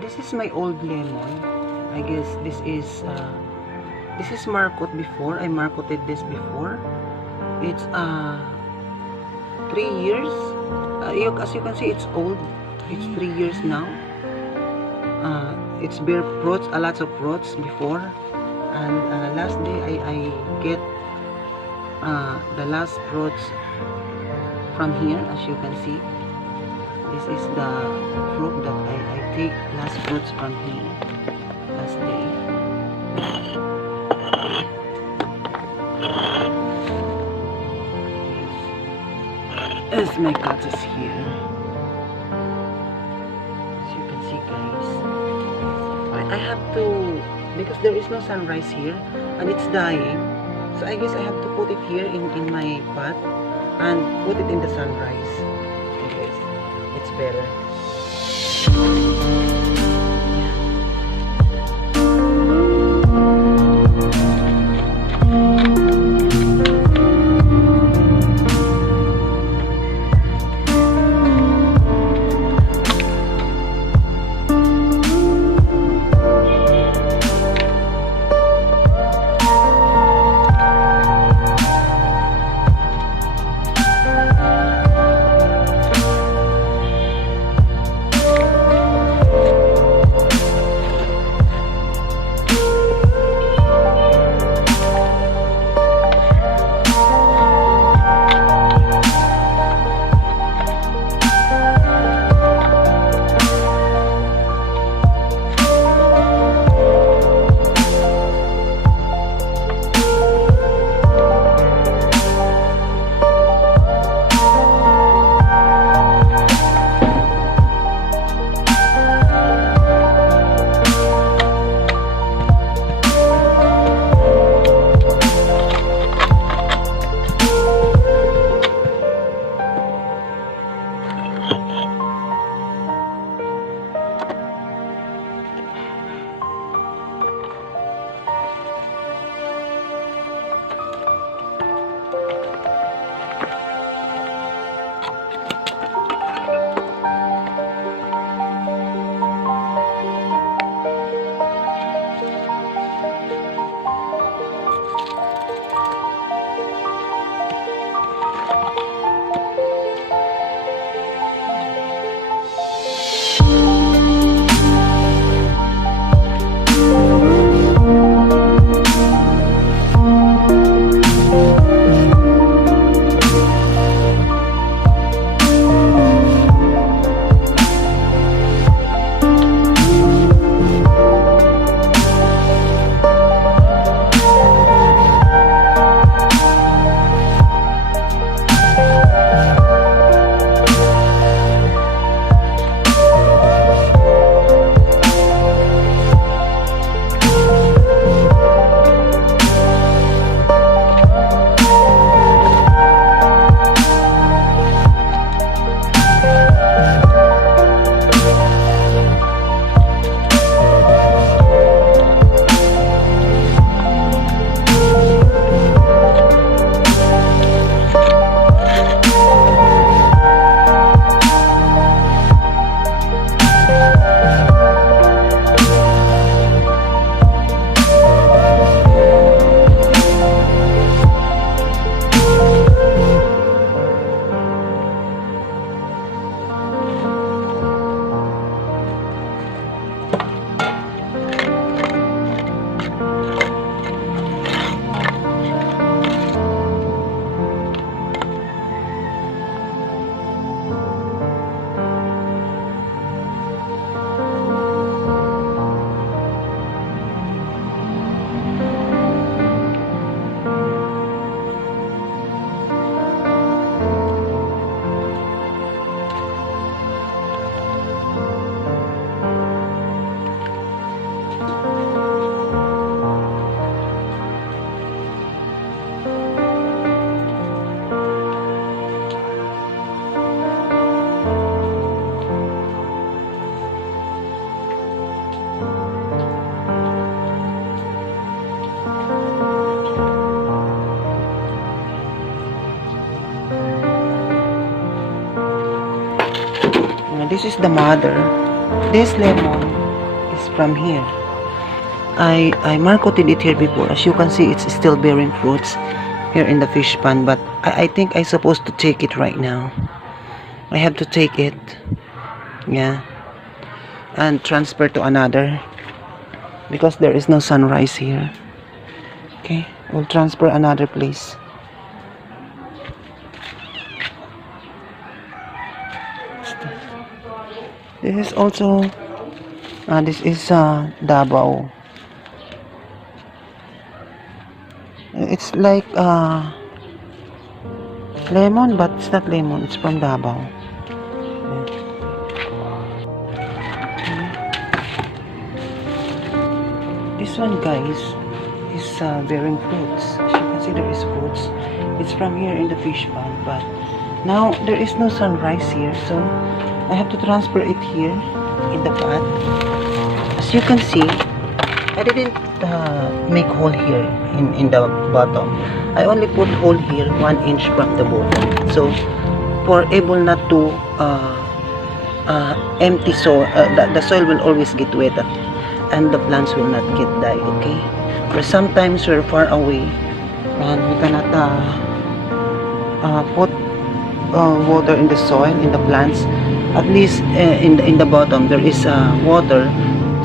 This is my old lemon. I guess this is marcot before. I marcoted this before. It's 3 years. As you can see, it's old. It's 3 years now. It's bear fruits, a lot of fruits before. And last day I get the last fruits from here. As you can see, this is the fruit that I take last fruits from here last day. As my cactus here, as you can see, guys, I have to, because there is no sunrise here and it's dying, so I guess I have to put it here in my pot and put it in the sunrise. I guess it's better. this is the mother. This lemon is from here. I marketed it here before. As you can see, it's still bearing fruits here in the fish pan, but I think I'm supposed to take it right now. I have to take it, yeah, and transfer to another because there is no sunrise here. Okay, we'll transfer another place. This is also this is Davao. It's like lemon, but it's not lemon. It's from Davao. This one, guys, is bearing fruits. As you can see, there is fruits. It's from here in the fish pond, but now there is no sunrise here, so I have to transfer it here in the pot. As you can see, I didn't make hole here in the bottom. I only put hole here 1 inch from the bottom, so for able not to empty soil, the soil will always get wet and the plants will not get die. Okay, or sometimes we're far away and we cannot put water in the soil, in the plants. At least in the bottom there is water,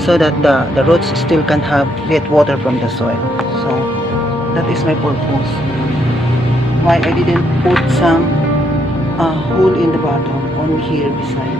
so that the roots still can get water from the soil. So that is my purpose why I didn't put some hole in the bottom, only here beside.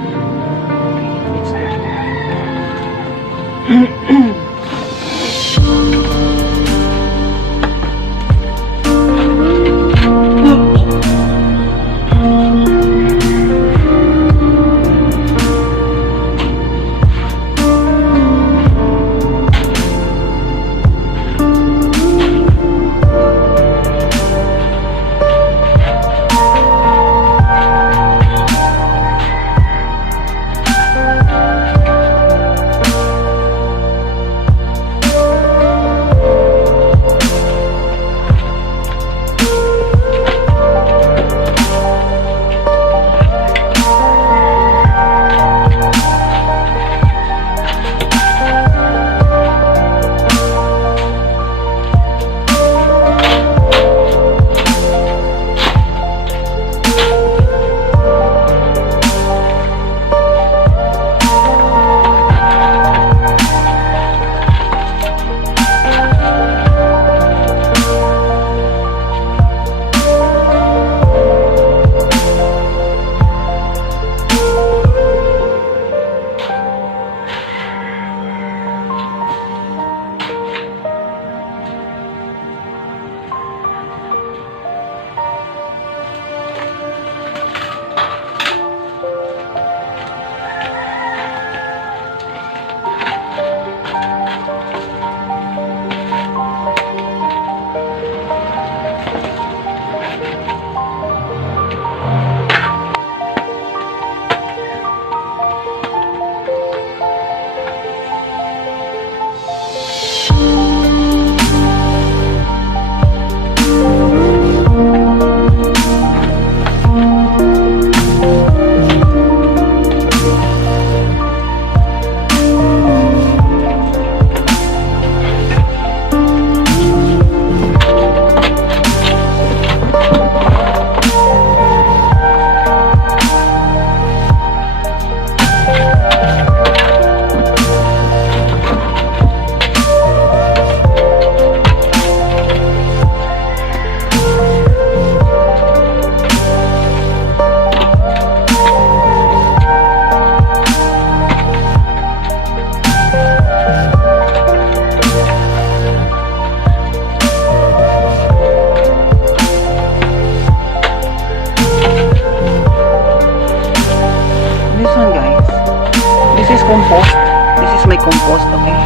It's compost. This is my compost, okay?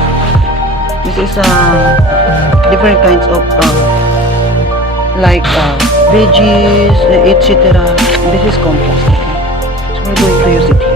This is different kinds of like veggies, etc. This is compost, okay? So we're going to use it here.